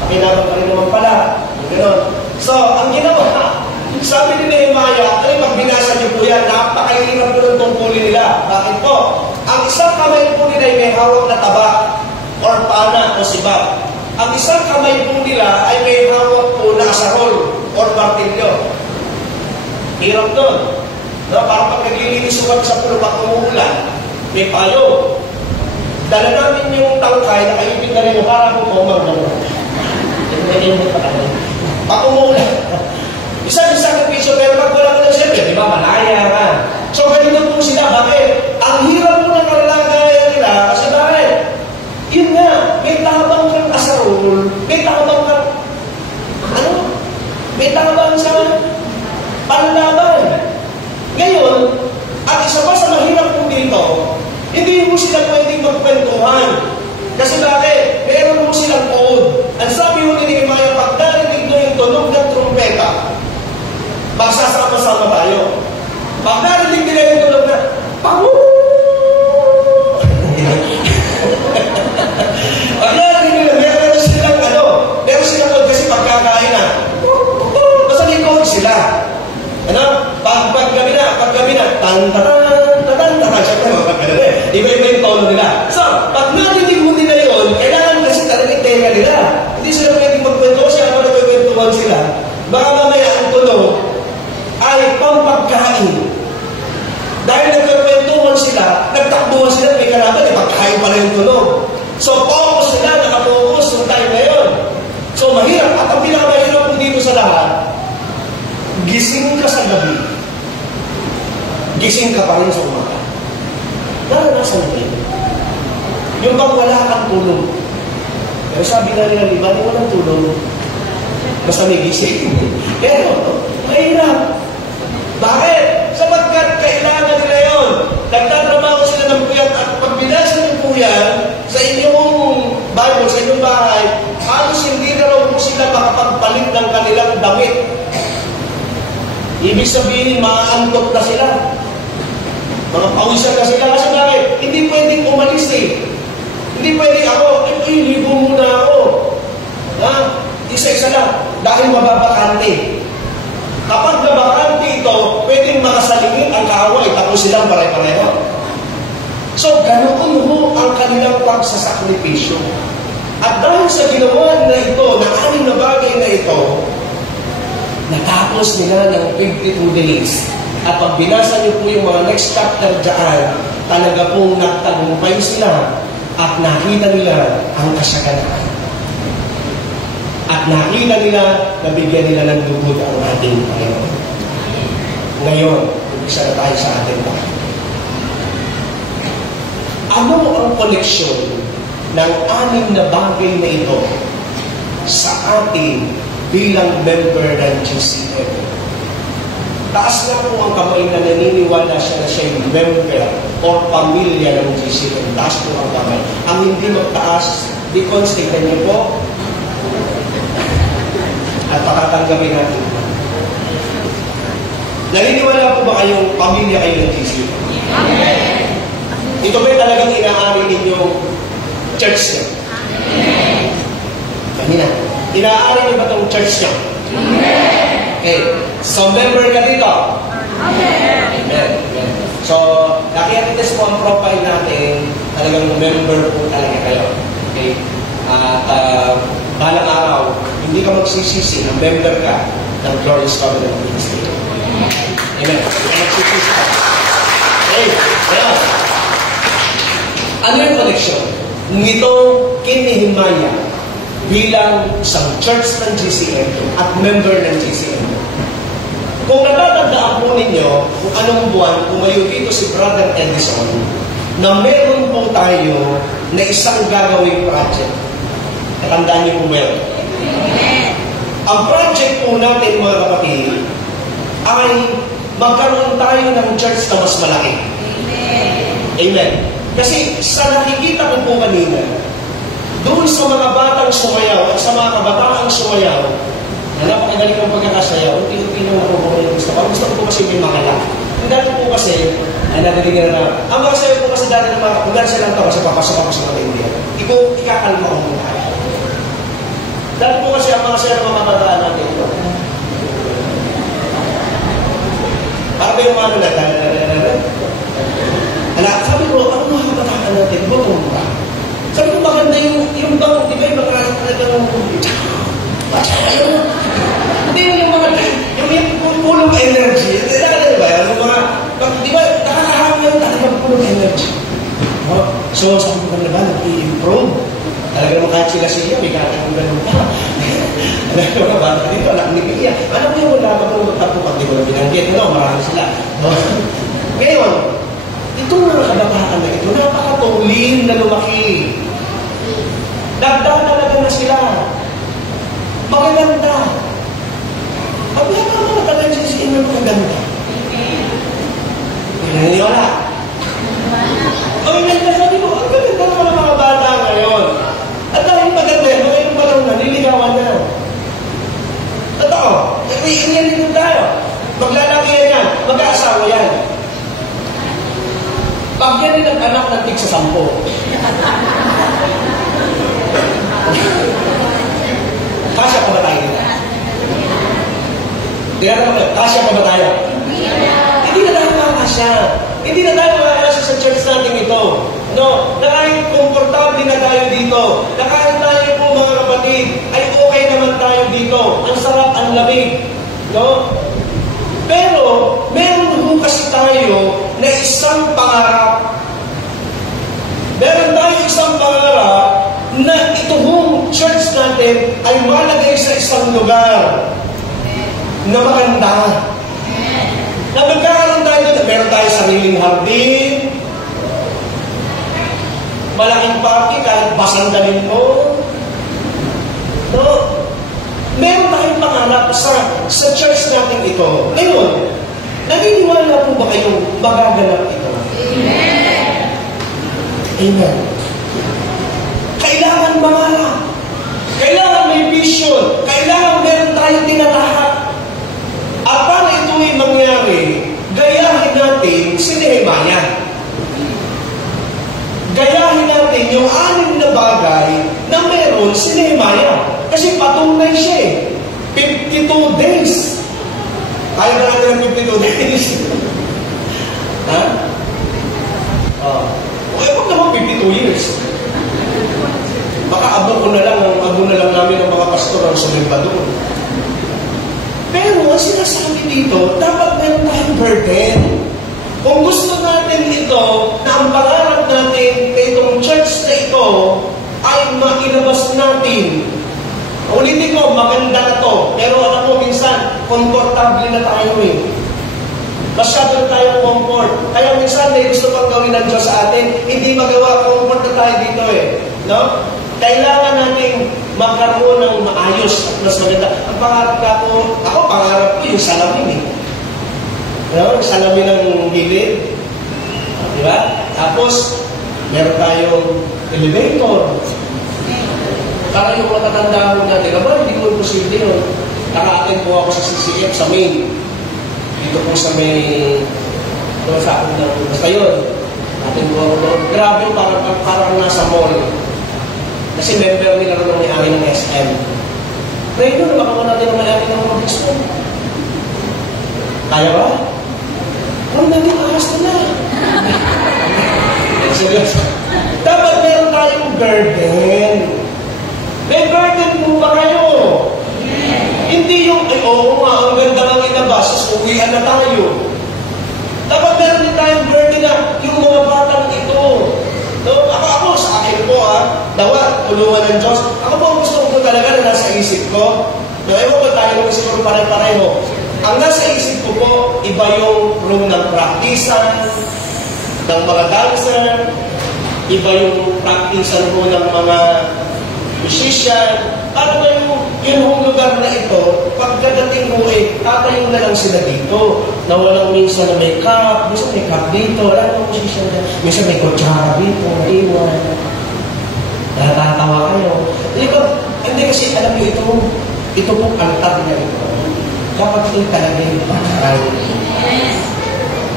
Pakinabang ka rin naman pala. Ganon. So, ang ginawa, sabi ni Nehemiah, ay magbinasa niyo po yan, napakahirap po ng tungkulin nila. Bakit po? Ang isang kamay po nila ay may hawak na taba or pana o sibak. Ang isang kamay po nila ay may hawak po na asarol or martilyo. Hirap doon. No, para pag naglililisuwag sa pulo pag umuulan, may payo. Dala namin yung tangkay na kaipin na rin para po kumagano. Pag umuulan. Isang sakripisyo, pero pag wala ko na siyempre, di ba, malaya ka. So, ganito po sila. Bakit? Ang hirap po ng kalagayan nila, kasi bakit? Yun nga, may tabang kang asarol, may tabang kang, may tabang sa panlaban. Ngayon, at isa pa sa mahirap po dito, hindi mo sila pwedeng magkwentuhan. Kasi bakit? Meron mo silang code. Ang sabi mo ni Nehemiah, pag narinig mo yung tunog ng trumpeta, magsasama-sama tayo. Pag narinig nila yung tunog na, pag narinig nila, meron silang meron silang code kasi pagkakain na. Basta may code sila. Pag gabi na, tan-tan-tan-tan-tan, siyempre, iba-iba yung tono nila. So, pag narinig mo nila yun, kailangan kasi talagang tenga nila. Hindi sila pwedeng magkwento kasi ako nagkwentuhan sila. Baka mamaya ang tunog ay pampagkain. Dahil nagkwentuhan sila, nagtakbuhan sila, may kalaban, pagkain pala yung tunog. So, focus sila, nakapokus yung time na yun. So, mahirap. At ang pinakamahirap po dito sa lahat, gising ka sa gabi, gising ka pa rin sa umaga. Naranasan mo yun. Yung bang wala kang tulog. Pero sabi na nila, di ba, di walang tulog. Basta may gising. Pero, mahirap. Bakit? Sapagkat kailangan nila yun. Nagtatrabaho sila ng puyat at pag binasa ng puyat sa inyong Bible, sa inyong bahay, halos hindi na raw po sila makapagpalit ng kanilang damit. Ibig sabihin, maaantok na sila. Mga pawisan na sila. Kasi bakit? Hindi pwedeng umalis eh. Hindi pwedeng ako, ligo muna ako. Ha? Isa-isa lang. Dahil mababakante. Kapag nabakante ito, pwedeng makasalingin ang kaaway. Tapos silang pare-pareho. So, ganoon mo ang kanilang pagsasakripisyo. At dahil sa ginawa na ito, na 6 na bagay na ito, natapos nila ng 52 days. At pag binasa niyo po yung mga next chapter dyan, talaga pong nagtagumpay sila at nakita nila ang kasaganaan. At nakita nila na bigyan nila ng lugod ang ating Panginoon. Ngayon, umpisa na tayo sa ating Panginoon. Ano ang koneksyon ng 6 na bagay na ito sa atin bilang member ng GCM? Taas na po ang kamay na naniniwala siya na siya yung member o pamilya ng GCM. Taas po ang kamay. Ang hindi magtaas, Deacons, tignan niyo po. At pakatanggapin natin. Naniniwala po ba kayong pamilya kayo ng GCM? Amen! Ito ba'y talagang inaari ninyong church niyo? Amen! Kanina, inaari niyo ba itong church niyo? Amen! Okay. So, member ka dito? Amen! Amen. So, nakikita po ang profile natin, talagang member po talaga kayo. Okay? At balang araw, hindi ka magsisisi, ang member ka ng Glorious Covenant Ministry. Amen. Hindi ka magsisisi ka. Okay. Kaya, ano yung connection? Nitong kinihimaya bilang isang church ng GCM at member ng GCM. Kung natatandaan po ninyo kung anong buwan pumayo dito si Brother Edison na meron po tayo na isang gagawing project. Natandaan niyo po ba yun? Ang project po natin mga kapatid ay magkaroon tayo ng church na mas malaki. Amen. Kasi sa nakikita ko po kanina, doon sa mga batang sumayaw at sa mga kabataang sumayaw, na napakagaling ng pagkakasayaw, hindi naman ako yung gusto ko. Gusto ko po kasi may makala. Ang dati po kasi, ay nadiligyan na ang mga sayo po kasi dati ng mga kumbersa lang ito kasi papasok ako sa mga India. Ikakalma ko muna. Dati po kasi ang mga sayo ng mga kabataan natin ito. Para ba yung ano na, sabi ko, ano mga kabataan natin? Iba po ba? Sabi ko, maganda yung bang, di ba yung mga hindi yung mga yung pulong energy. Hindi ba? Yung mga, di ba, nakakaharap yung talagang pulong energy. So, sabi ko na ba, nag-i-improve. Talaga mo kahit sila, may kakang ganun pa. Alam ko na ba, dito, anak ni Pia. Alam mo yung wala ba kung magpapupag, di ko na binanggit. Marami sila. Ngayon, itong mga kabataan na ito, napakatulin na lumaki. Nagdadalaga na sila. Magaganda. Pagkaka mga talansin na magaganda. Pinaniniwala. Ang sabi ko, ang gaganda ng mga bata ngayon. At dahil maganda, ngayon pa lang naliligawan na. Totoo. Iyan din tayo. Maglalaki yan. Mag-aasawa yan. Pag yan din ang anak ng tig sa 10. Kasya pa ba tayo dito? Kasya pa ba tayo? Hindi na tayo makakasya. Hindi na tayo makakasya sa church natin ito. No? Na kahit komportable na tayo dito, na kahit tayo po mga kapatid, ay okay naman tayo dito. Ang sarap, ang lamig. No? Pero, meron po kasi tayo na isang pangarap. Meron tayo isang pangarap na itong church natin ay malagay sa isang lugar na maganda. Na magkakaroon tayo doon. Meron tayo sariling hardin, malaking party, kahit basandalin mo. No? Meron tayong pangarap sa church natin ito. Ngayon, naniniwala po ba kayong magaganap ito? Amen. Amen. Kailangan mangarap. Kailangan may vision. Kailangan meron tayong tinatahak. At para ito ay mangyari, gayahin natin si Nehemiah. Nehemiah. Gayahin natin yung 6 na bagay na meron si Nehemiah. Kasi patunay siya eh. 52 days. Kaya na natin ng 52 days. Ha? Huwag naman 52 years. Baka abo na lang namin ang mga pastor ang sumimba doon. Pero ang sinasabi dito, dapat meron tayong burden. Kung gusto natin ito, na ang pangarap natin itong church na ito ay mailabas natin. Ulitin ko, maganda na to. Pero alam mo, minsan, komportable na tayo eh. Masyado na tayong comfort. Kaya minsan, may gusto pang gawin ng Diyos sa atin, hindi magawa, comfort na tayo dito eh. No? Kailangan natin magkaroon ng maayos at mas maganda. Ang pangarap ako pangarap ko yung salamin eh. No? Salamin ng gilid. Diba? Tapos, meron tayong elevator. Para yung matatandaan natin, hindi ko posible yun. Naka-attend po ako sa CCF, sa main. Dito po sa may, sa akin ng, basta yun. Attend po ako doon. Grabe, parang nasa mall. Kasi member nila rin ng may-ari ng SM. Pray doon, baka mo natin ang may-ari ng mga gusto. Kaya ba? Kung naging ahas na. Seryoso. Dapat meron tayong burden. May burden mo ba kayo? Hindi yung, oo nga, ang ganda ng inabas, uwian na tayo. Dapat meron din tayong burden na yung mga batang ito. No? Ako, sa akin po, dapat tulungan ng Diyos. Ako po, gusto ko talaga na nasa isip ko. No, ewan ko tayo ng siguro pare-pareho. Ang nasa isip ko po, iba yung room ng practicean, ng mga dancer, iba yung practicean po ng mga musician. Ano ba yung lugar na ito, pagkadating mo tatayo na lang sila dito. Na walang minsan na may cup, minsan may cup dito, wala namang musician na, minsan may kutsara dito, iwan. Natatawa kayo. Hindi kasi alam niyo ito pong altar niya ito. Dapat ito talaga yung panaral.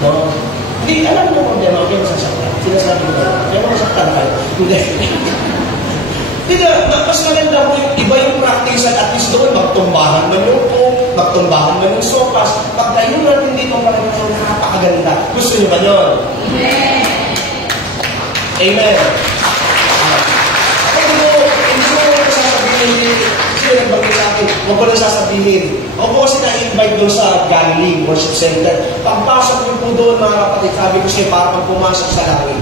No? Hindi, alam mo problema, kaya masasaktan. Sinasabi ko, kaya masasaktan kayo. Hindi. Hindi na, mas maganda po yung iba yung practice at least doon, magtumbahan man yung cook, magtumbahan man yung sopas. Pagtayo natin dito, parang nakapakaganda. Gusto niyo ba yun? Amen. Amen. Hindi ko sasabihin, sino nagbagay sa akin, huwag ko lang sasabihin. Ako po kasi na-invite doon sa Galilee Worship Center. Pagpasok niyo po doon, mga kapatid, sabi ko siya, parang pumasok sa langit.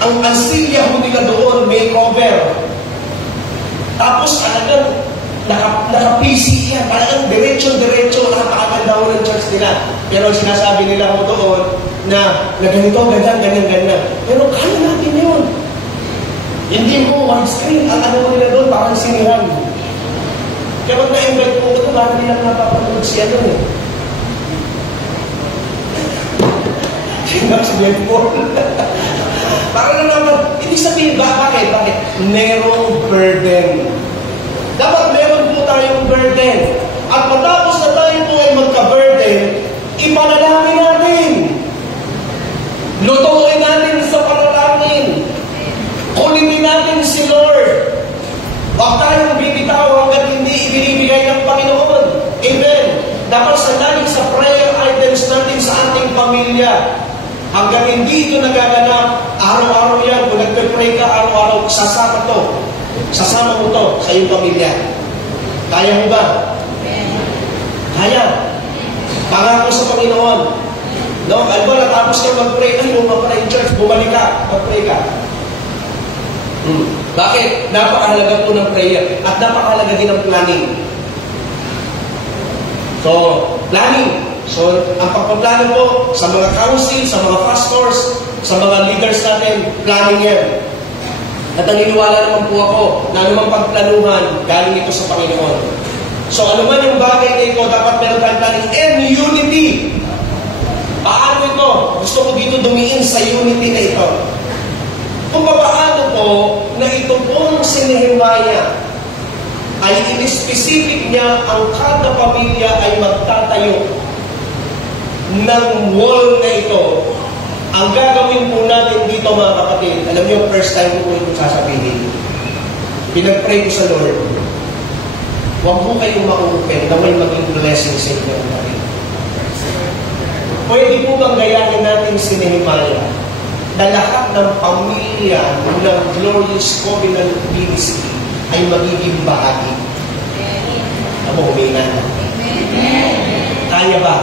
Ang ansilya ho nila doon, may cover. Tapos, talagang, naka-PC yan. Talagang diretso-diretso, napakaganda ho ng church nila. Pero sinasabi nila ho doon, na ganito, ganyan. Pero kaya natin yun. Hindi mo widescreen. Ang ano nila doon, parang sinihan. Kaya pag na-invite po ito, parang nilang napapanood siya doon eh. Sinang si Glenn Paul. Para na naman, hindi sabihin, bakit? Merong burden. Dapat meron po tayong burden. At matapos na tayo po ay magka-burden, ipanalangin natin. Lutuin natin sa panalangin. Kulitin natin si Lord. Huwag tayong bibitaw hanggang hindi ibinibigay ng Panginoon. Amen. Dapat sanayin sa prayer items natin sa ating pamilya. Hanggang hindi ito nagaganap, araw-araw yan, kung nagpe-pray ka, araw-araw, sasama mo to sa iyong pamilya. Kaya mo ba? Kaya. Pangako sa Panginoon. No? Alam mo, natapos ka mag-pray, mag-pray church, bumalik ka, mag-pray ka. Bakit? Napakahalaga po ng prayer at napakahalaga din ng planning. So, planning. So, ang pagpaplano po sa mga council, sa mga pastors, sa mga leaders natin, planning yan. At naniniwala naman po ako na anumang pagplanuhan, galing ito sa Panginoon. So, ano man yung bagay na ito, dapat meron tayong planning and unity. Paano ito? Gusto ko dito dumiin sa unity na ito. Kung paano po na ito pong si Nehemiah ay in-specific niya ang kada pamilya ay magtatayo. ng wall na ito, ang gagawin po natin dito mga kapatid, alam niyo, first time ko po ito sasabihin. Pinag-pray ko sa Lord, huwag po kayong ma-open na may maging blessing sa inyo. Pwede po bang gayahin natin si Nehemiah na lahat ng pamilya ng Glorious Covenant Ministry ay magiging bahagi? Amo, huminga na. Kaya ba?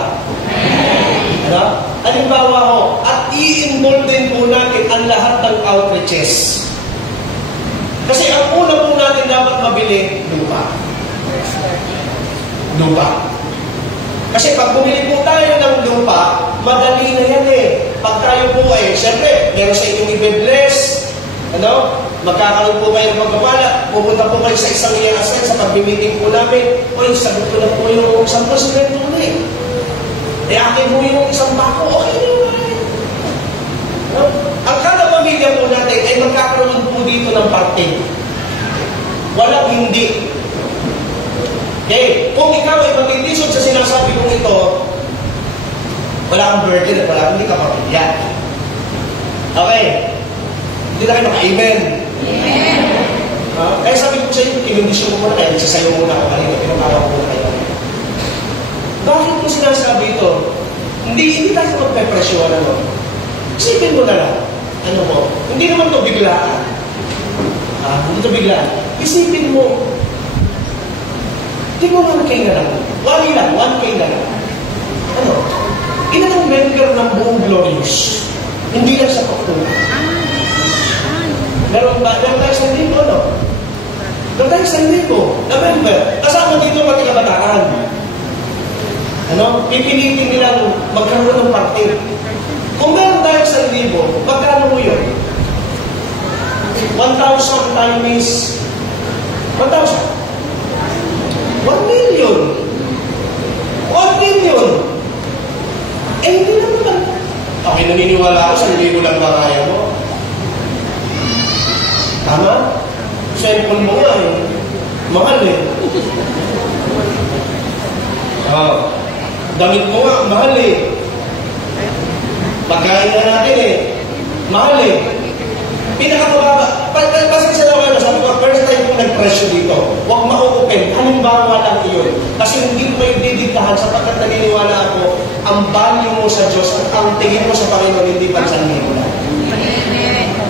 Ano? Halimbawa ho, at i-involve din po natin ang lahat ng outreaches. Kasi ang una po natin dapat mabili, lupa. Lupa. Kasi pag bumili po tayo ng lupa, madali na yan eh. Pag tayo po ay, siyempre, meron sa inyong i-bless, ano? Magkakaroon po kayo ng pagkapala, pupunta po kayo sa isang yayasan, sa pag-meeting po namin, uy, sagot ko na po yung 1% na eh. Akin mo yung isang bako, okay na yun. No? Ang kada pamilya po natin ay magkakaroon po dito ng parte. Walang hindi. Okay, kung ikaw ay magtitisod sa sinasabi kong ito, wala kang burden at wala, hindi ka pamilya. Okay. Hindi na kayo maka-amen. Amen. Kaya sabi ko sa inyo, kinondisyon ko muna kayo, nagsasayo muna ako kanina, pinakawa ko muna kayo. Bakit ko sinasabi ito? Hindi tayo magpe-presyon, ano? Isipin mo na lang. Ano mo? Hindi naman ito biglaan. Hindi ito biglaan. Isipin mo. Hindi mo 1K na lang. 1K na lang. Ano? Ilang member ng buong Glorious. Hindi lang sa pagkuha. Meron tayo sa libo, no? Meron tayo sa libo na member. Kasama dito pati kabataan. Ano? Pipilitin nilang magkaroon ng party. Kung meron tayo sa libo, magkano mo yun? 1,000 times 1,000. 1 million. 1 million. Eh, hindi naman. Okay, naniniwala ako sa libo lang na kaya mo. Tama? Cellphone mo nga eh. Mahal eh. Damit mo nga, mahal eh. Pagkain na natin eh. Mahal eh. Pinakamababa. Pasensya na kayo, sabi ko, first time kong nag-presyo dito. Huwag ma-open. Halimbawa lang iyon. Kasi hindi ko kayo didiktahan sapagkat naniniwala ako, ang value mo sa Diyos at ang tingin mo sa Panginoon, hindi pa sa nilo lang.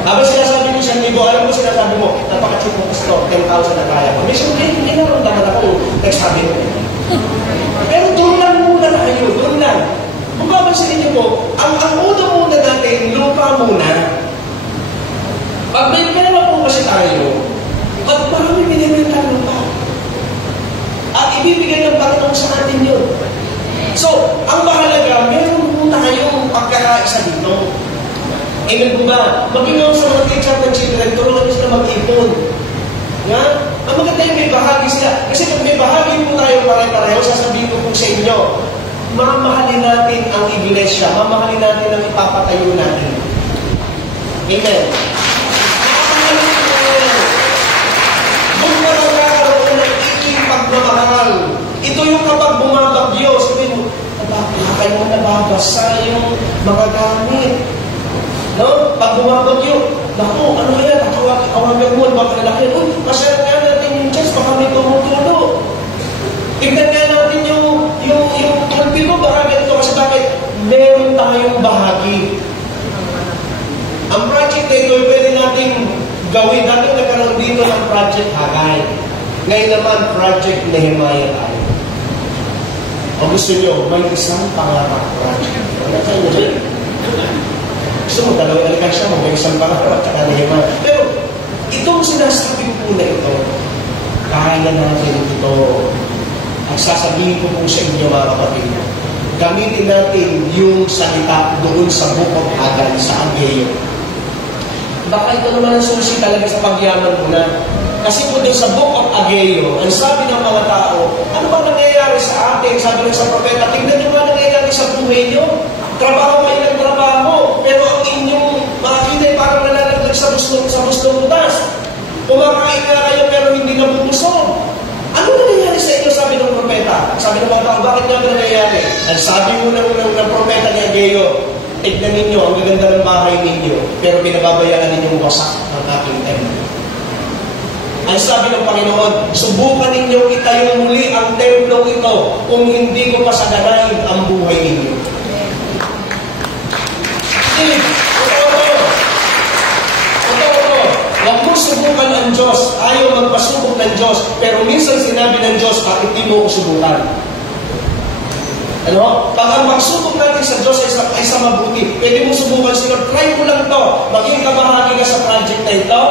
Habang sinasabi ko sa nilo, alam mo sinasabi mo, napaka-cheap mo gusto, 10,000 na kaya ko. May siyempre, hindi naramdaman ako, nagsabi mo. Pero doon lang muna tayo, doon lang. Kung babansin niyo po, ang una muna natin, lupa muna. Pag may pera po kasi tayo, at parang may binibenta lupa. At ibibigay ng Panginoon sa atin yun. So, ang mahalaga, meron po tayong pagkakaisa dito. Amen po ba? Mag-inaw sa mga teacher ng children, tulungan sila mag-ipon. Nga? Ang maganda yung may bahagi sila. Kasi pag may bahagi po tayo pare-pareho, sasabihin ko po sa inyo, mamahalin natin ang iglesia, mamahalin natin ang ipapatayo natin. Amen. Kung magkakaroon ng ikipagmamahal, ito yung kapag bumabagyo, sabihin mo, kayo nababasa yung mga gamit. No? Pag bumabagyo, naku, ano kaya? Tawagan mo, baka lalaki. Uy, masarap nga natin yung chest, baka may tumutulo. Tignan nga natin yung tulpi ko, baka ganito. Kasi bakit? Meron tayong bahagi. Ang project na ito, pwede natin gawin. Dati nagkaroon dito ng Project Hagay. Ngayon naman, Project Nehemiah tayo. O gusto nyo, may isang pangarap project. Ano tayo mo dyan? Gusto mo, dalawang alikan siya, may isang pangarap at Nehemiah. Pero, itong sinasabi po na ito, kaya natin ito. Ang sasabihin ko po sa inyo mga kapatid, gamitin natin yung salita doon sa Book of Haggai sa Ageo. Baka ito naman ang susi talaga sa pagyaman mo na. Kasi po din sa Book of Ageo, ang sabi ng mga tao, ano ba nangyayari sa atin? Sabi ng sa propeta, tingnan nyo ba nangyayari sa buhay nyo? Trabaho kayo ng trabaho, pero ang inyong mga kinay parang nalalaglag sa bustong utas. Kumakain nga kayo pero hindi nabubusog. Ano nangyayari sa inyo, sabi ng propeta? sabi ng mga tao, bakit nga ba nangyayari? Ang sabi mo ng propeta ni Ageo, tignan ninyo, ang gaganda ng bahay ninyo, pero pinababayaan ninyong wasak ang aking templo. Ang sabi ng Panginoon, subukan ninyong itayo muli ang templo ito kung hindi ko pasaganain ang buhay ninyo. Huwag mong subukan ang Diyos. Ayaw magpasubok ng Diyos. Pero minsan sinabi ng Diyos, bakit di mo ko subukan? Ano? Pag ang magsubok natin sa Diyos ay sa mabuti, pwede mong subukan sila, try mo lang to. Maging kabahagi ka sa project na ito.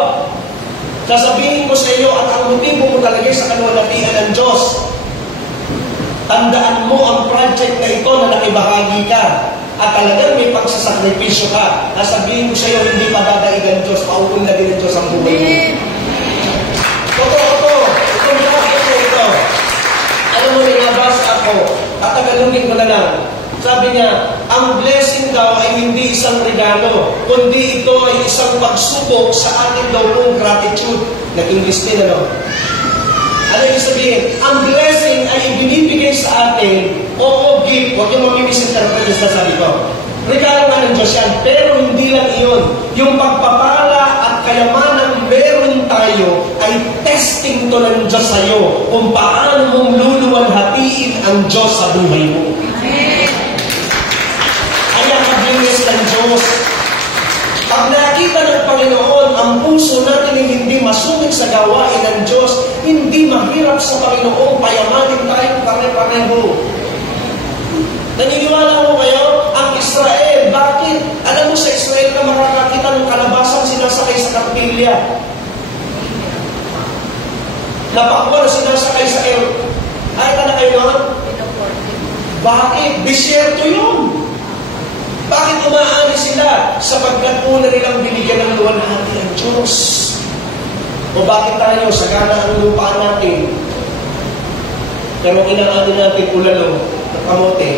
Sasabihin ko sa iyo at ang motibo mo talaga sa kaluwalhatian ng Diyos. Tandaan mo ang project na ito na nakibahagi ka. At talagang may pagsasakripisyo ka. Nasabihin ko sa iyo, hindi pa dadaigan Diyos, pauunlagin ng Diyos ang buhay mo. Totoo. Ito. Alam mo, nabasa ako, tatagalungin ko na lang. Sabi niya, ang blessing daw ay hindi isang regalo, kundi ito ay isang pagsubok sa ating daw ng gratitude. Nag-English din, ano? Ano yung sabihin? Ang blessing ay ibinibigay sa atin, oo, gift. Huwag yung mamimisinterpret na sabi ko. Regalo nga ng Diyos yan, pero hindi lang iyon. Yung pagpapala at kayamanang meron tayo ay testing to ng Diyos sa'yo kung paano mong luluwalhatiin ang Diyos sa buhay mo. Kaya kablinis ng Diyos. Pag nakita ng Panginoon, ang puso natin ay hindi masungit sa gawain ng Diyos, hindi mahirap sa Panginoon, payamanin tayo pare-pareho. Naniniwala mo kayo? Ang Israel, bakit? Alam mo sa Israel na makakakita ng kalabasan sinasakay sa kapilya. Napakwa na sinasakay sa ay, na kayo naman? Bakit? Bisyerto yun. Bakit umaani sila? Sapagkat una nilang binigyan ng luwalhati ang Diyos. O bakit tayo, sagana ang lupa natin, pero inaani natin ulalo ng kamote?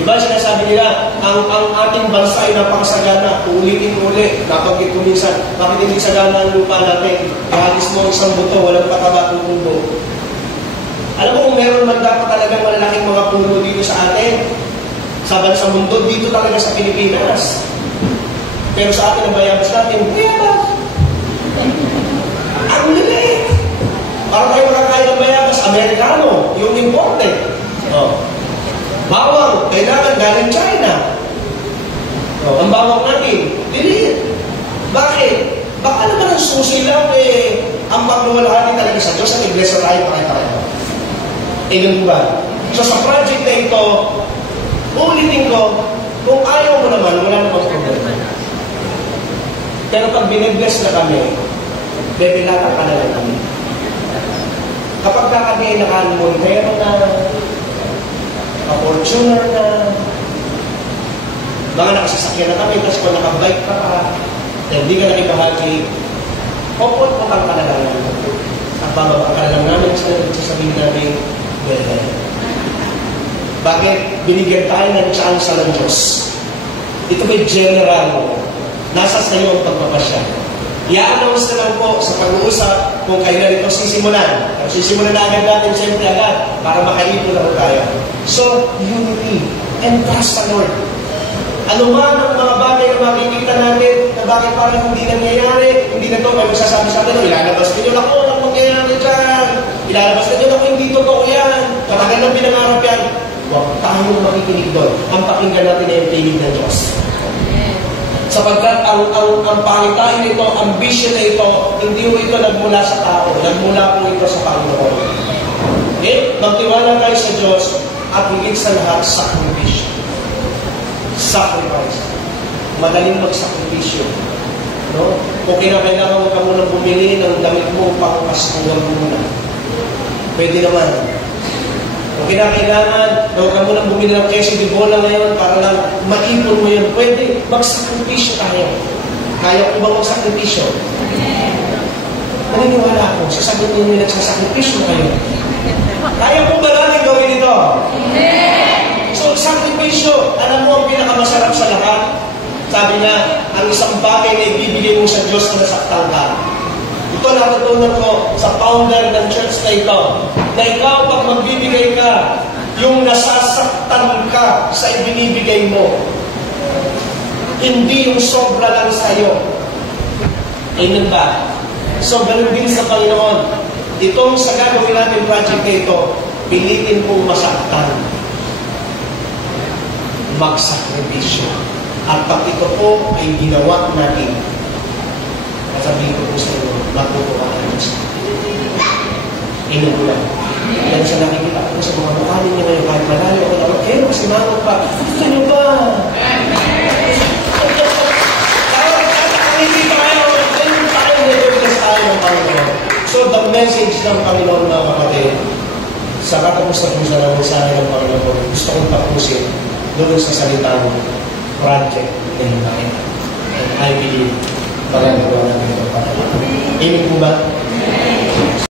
Diba sinasabi nila, ang ating bansa ay napakasagana, ulitin-uli, nabanggit ko minsan, bakit hindi sagana ang lupa natin? Kahagis mo isang buto, walang pataba ng puno. Alam mo kung meron man dapat talagang malalaking mga puno dito sa atin, sa bansang mundo, dito talaga sa Pilipinas. Pero sa atin ang bayabas natin, bayabas. Ang lilit. Para tayo makakain ng bayabas, Amerikano, yung imported. Bawang, kailangan galing China. Ang bawang natin, lilit. Bakit? Baka naman ang susi lang ang pagluwalhati talaga sa Diyos at iglesia tayo pakita-pareho. Ganun ba? So sa project na ito, ulitin ko, kung ayaw mo naman, wala namang problema. Pero pag binibless na kami, bebilatan ka na lang kami. Kapag kakadinahan mo, meron na, ka-fortuner na, mga nakasasakyan na kami, tapos kung nakabike ka pa, hindi ka nakibahagi, popot-potang ka na lang. At bababa ka lang namin, sasabihin namin, bakit? Binigyan tayo ng chance ng Diyos. Ito may general. Nasa sa iyo ang pagpapasya. I-announce na lang po sa pag-uusap kung kailan ito sisimulan. Sisimulan na agad natin siyempre agad para makaipon na tayo. So, unity and trust the Lord. Ano man ang mga bagay na makikita natin na bakit parang hindi nangyayari, hindi na ito, may magsasabi sa atin, ilalabas ninyo na ko, ang mangyayari dyan. Ilalabas ninyo na ko, hindi totoo yan. Katagal ng pinangarap yan. Huwag tayong makikinig doon. Ang pakinggan natin ay ang tinig ng Diyos. Sapagkat ang pangitain nito, ang vision na ito, hindi mo ito nagmula sa tao, nagmula po ito sa Panginoon. Okay? Magtiwala kayo sa Diyos at higit sa lahat, sacrifice. Sacrifice. Madaling magsakripisyo. No? Kung kinakailangan mo ka munang bumili ng damit mo pang Pasko muna. Pwede naman. Kung kinakailangan, huwag ka munang bumili ng queso de bola ngayon para lang maipon mo yun. Pwede, magsakripisyo tayo. Kaya ko ba magsakripisyo? Naniniwala ako, sasagot niyo nagsasakripisyo kayo. Kaya ko ba natin gawin ito? So, sakripisyo, alam mo ang pinakamasarap sa lahat? Sabi niya, ang isang bagay na ibibigay mo sa Diyos na nasaktan ka. Ito natutunan ko sa founder ng church na ito, na ikaw pag magbibigay ka, yung nasasaktan ka sa ibinibigay mo, hindi yung sobra lang sa'yo. Amen ba? So, ganun din sa Panginoon. Itong sa gagawin natin project na ito, pilitin pong masaktan. Magsakripisyo. At pag ito po ay ginawa natin, sabihin ko po sa inyo, matutuwa na Diyos. Inom ko lang. Yan sa nakikita ko sa mga mukha ninyo ngayon, kahit malayo ako naman, kayo kasi manong pa, gusto nyo ba? Hindi tayo, nag-bless tayo ng Panginoon. So, the message ng Panginoon na kapatid, sa katapos-tapusan ng mensahe ng Panginoon, gusto kong tapusin doon sa salitang project na himahin. And I believe, magagawa natin ito para. Amen po ba?